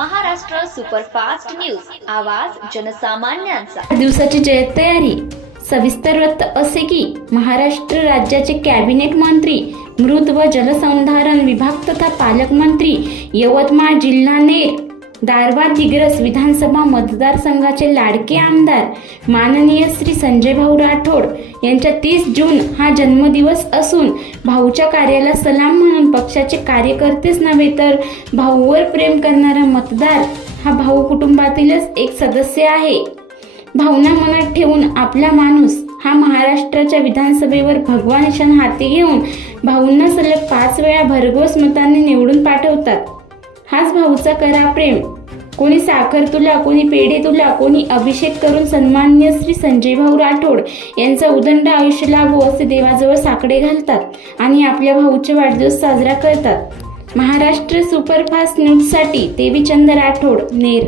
Maharashtra superfast news. आवाज जनसामान्यांचा. दिवसाची जयत तयारी. सविस्तर वृत्त असे की महाराष्ट्र राज्याचे कॅबिनेट मंत्री मृत व जलसंधारण विभाग तथा पालकमंत्री यवतमाळ जिल्हा नेर दारवा दिग्रस विधानसभा मतदारसंघाचे लाडके आमदार माननीय श्री संजय भाऊ राठोड यांच्या तीस जून हा जन्मदिवस असून भाऊच्या कार्याला सलाम म्हणून पक्षाचे कार्यकर्तेच नव्हे तर भाऊवर प्रेम करणारा मतदार हा भाऊ कुटुंबातीलच एक सदस्य आहे. भावना मनात ठेवून आपला माणूस हा महाराष्ट्राच्या विधानसभेवर भगवा निशाण हाती घेऊन भाऊंना सलग पाच वेळा भरघोस मतांनी निवडून पाठवतात. हाच भाऊचा करा प्रेम. कोणी साखर तुला कोणी पेढे तुला कोणी अभिषेक करून सन्मान्य श्री संजय भाऊ राठोड यांचा उदंड आयुष्य लाभो असे देवाजवळ साकडे घालतात आणि आपल्या भाऊचे वाढदिवस साजरा करतात. महाराष्ट्र सुपरफास्ट न्यूजसाठी देवीचंद राठोड नेर